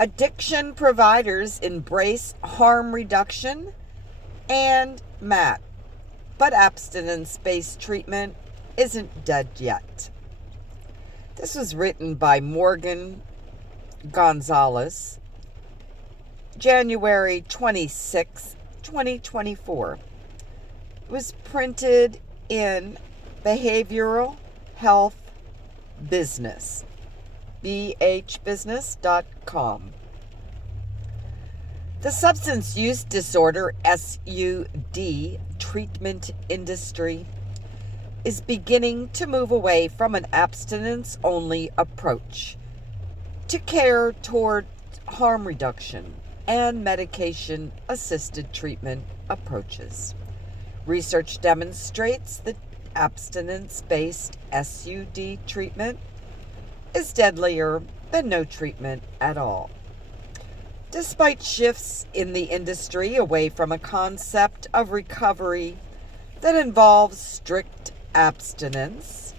Addiction providers embrace harm reduction and MAT, but abstinence-based treatment isn't dead yet. This was written by Morgan Gonzalez, January 26, 2024. It was printed in Behavioral Health Business, bhbusiness.com. The substance use disorder SUD treatment industry is beginning to move away from an abstinence-only approach to care toward harm reduction and medication-assisted treatment approaches. Research demonstrates that abstinence-based SUD treatment is deadlier than no treatment at all. Despite shifts in the industry away from a concept of recovery that involves strict abstinence,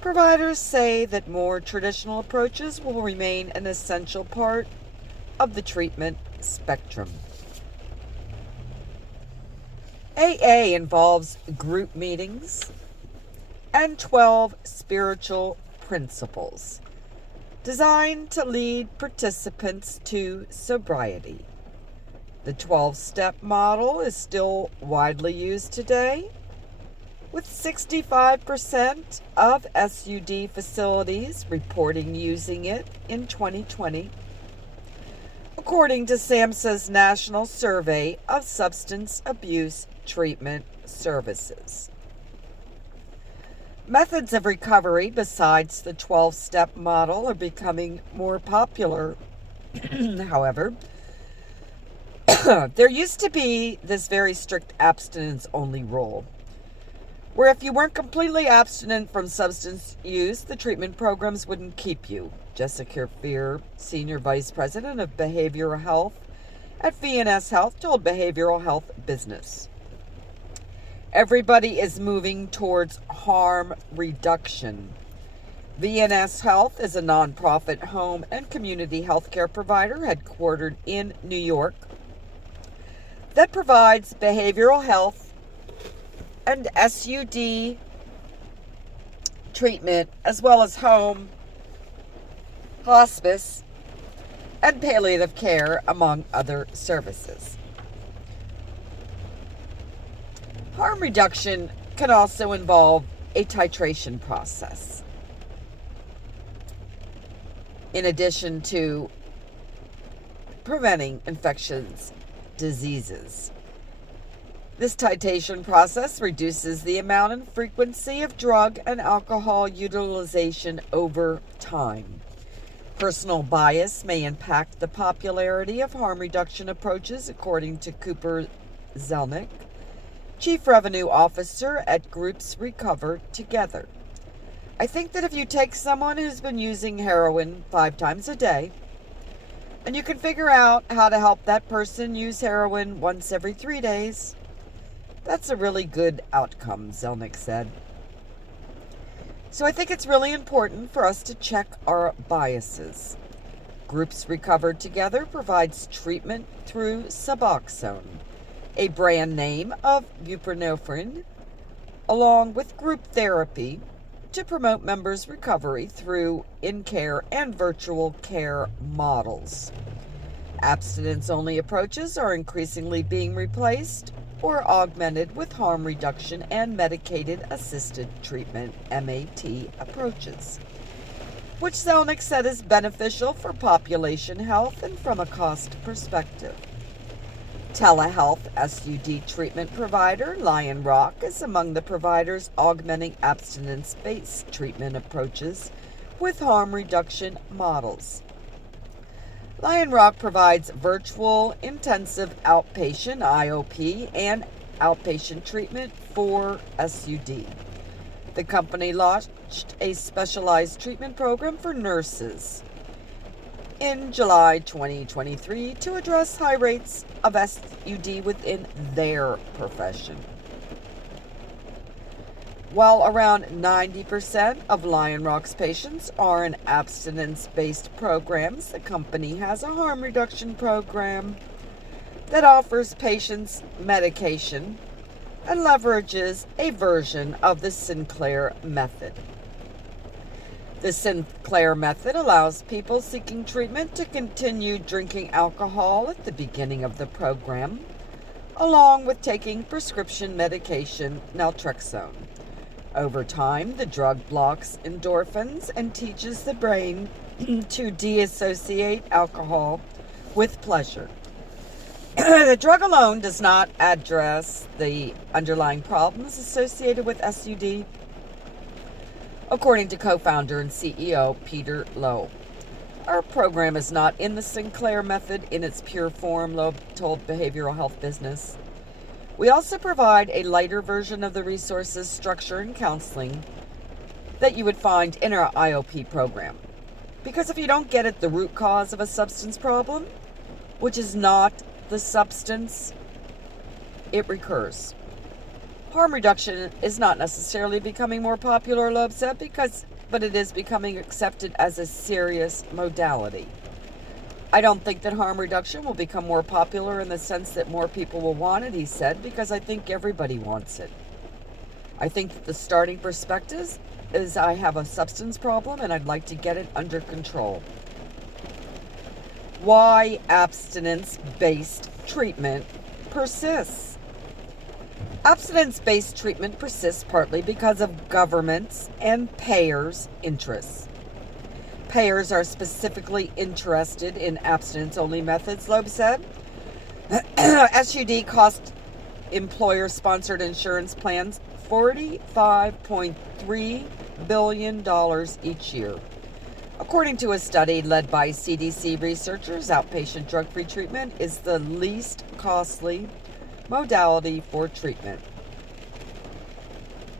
providers say that more traditional approaches will remain an essential part of the treatment spectrum. AA involves group meetings and 12 spiritual principles designed to lead participants to sobriety. The 12-step model is still widely used today, with 65% of SUD facilities reporting using it in 2020, according to SAMHSA's National Survey of Substance Abuse Treatment Services. Methods of recovery besides the 12-step model are becoming more popular. However, there used to be this very strict abstinence-only rule, where if you weren't completely abstinent from substance use, the treatment programs wouldn't keep you. Jessica Fear, Senior Vice President of Behavioral Health at VNS Health, told Behavioral Health Business. Everybody is moving towards harm reduction. VNS Health is a nonprofit home and community healthcare provider headquartered in New York that provides behavioral health and SUD treatment, as well as home, hospice, and palliative care, among other services. Harm reduction can also involve a titration process, in addition to preventing infectious diseases. This titration process reduces the amount and frequency of drug and alcohol utilization over time. Personal bias may impact the popularity of harm reduction approaches, according to Cooper Zelnick, Chief Revenue Officer at Groups Recover Together. I think that if you take someone who's been using heroin 5 times a day, and you can figure out how to help that person use heroin once every 3 days, that's a really good outcome, Zelnick said. So I think it's really important for us to check our biases. Groups Recovered Together provides treatment through Suboxone, a brand name of buprenorphine, along with group therapy to promote members' recovery through in-care and virtual care models. Abstinence-only approaches are increasingly being replaced or augmented with harm reduction and medicated-assisted treatment, MAT, approaches, which Zelnick said is beneficial for population health and from a cost perspective. Telehealth SUD treatment provider Lion Rock is among the providers augmenting abstinence-based treatment approaches with harm reduction models. Lion Rock provides virtual intensive outpatient IOP and outpatient treatment for SUD. The company launched a specialized treatment program for nurses in July 2023 to address high rates of SUD within their profession. While around 90% of Lion Rock's patients are in abstinence-based programs, the company has a harm reduction program that offers patients medication and leverages a version of the Sinclair method. The Sinclair method allows people seeking treatment to continue drinking alcohol at the beginning of the program, along with taking prescription medication naltrexone. Over time, the drug blocks endorphins and teaches the brain to deassociate alcohol with pleasure. The drug alone does not address the underlying problems associated with SUD, according to co-founder and CEO Peter Lowe. Our program is not in the Sinclair method in its pure form, Lowe told Behavioral Health Business. We also provide a lighter version of the resources, structure, and counseling that you would find in our IOP program. Because if you don't get at the root cause of a substance problem, which is not the substance, it recurs. Harm reduction is not necessarily becoming more popular, Loeb said, but it is becoming accepted as a serious modality. I don't think that harm reduction will become more popular in the sense that more people will want it, he said, because I think everybody wants it. I think that the starting perspective is I have a substance problem and I'd like to get it under control. Why abstinence-based treatment persists? Abstinence-based treatment persists partly because of governments and payers' interests. Payers are specifically interested in abstinence-only methods, Loeb said. SUD cost employer-sponsored insurance plans $45.3 billion each year. According to a study led by CDC researchers, outpatient drug-free treatment is the least costly modality for treatment.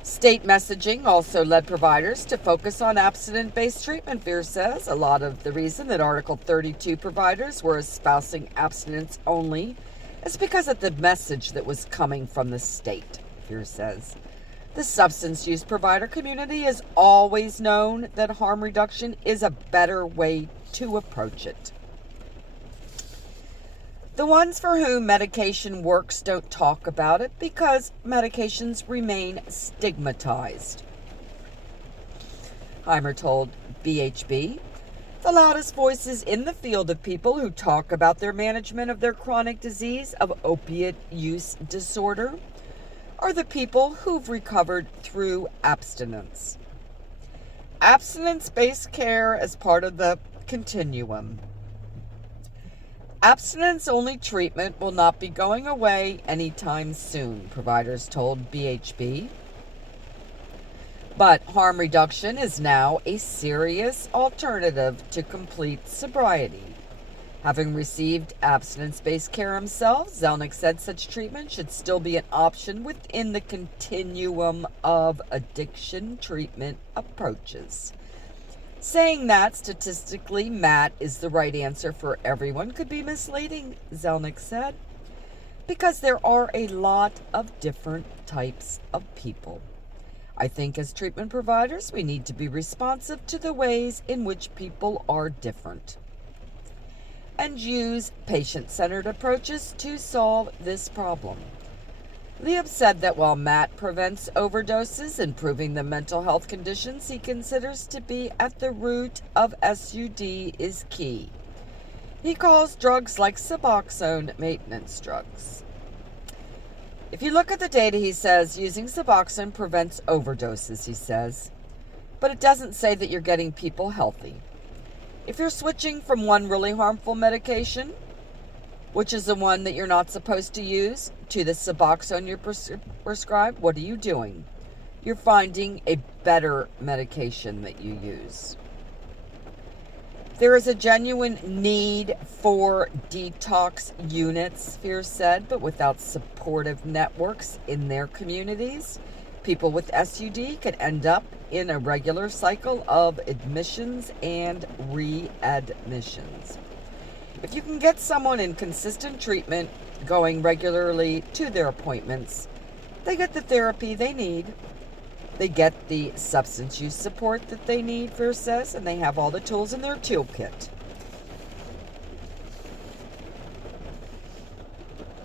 State messaging also led providers to focus on abstinence-based treatment, Fear says. A lot of the reason that Article 32 providers were espousing abstinence only is because of the message that was coming from the state, Fear says. The substance use provider community has always known that harm reduction is a better way to approach it. The ones for whom medication works don't talk about it because medications remain stigmatized. Heimer told BHB, the loudest voices in the field of people who talk about their management of their chronic disease of opiate use disorder are the people who've recovered through abstinence. Abstinence-based care as part of the continuum. Abstinence-only treatment will not be going away anytime soon, providers told BHB. But harm reduction is now a serious alternative to complete sobriety. Having received abstinence-based care himself, Zelnick said such treatment should still be an option within the continuum of addiction treatment approaches. Saying that statistically MAT is the right answer for everyone could be misleading, Zelnick said, because there are a lot of different types of people. I think as treatment providers, we need to be responsive to the ways in which people are different and use patient-centered approaches to solve this problem. Lieb said that while MAT prevents overdoses, improving the mental health conditions he considers to be at the root of SUD is key. He calls drugs like Suboxone maintenance drugs. If you look at the data, he says, using Suboxone prevents overdoses, he says, but it doesn't say that you're getting people healthy. If you're switching from one really harmful medication, which is the one that you're not supposed to use, to the Suboxone you're prescribed, what are you doing? You're finding a better medication that you use. There is a genuine need for detox units, Fear said, but without supportive networks in their communities, people with SUD could end up in a regular cycle of admissions and readmissions. If you can get someone in consistent treatment, going regularly to their appointments, they get the therapy they need. They get the substance use support that they need for assess, and they have all the tools in their toolkit.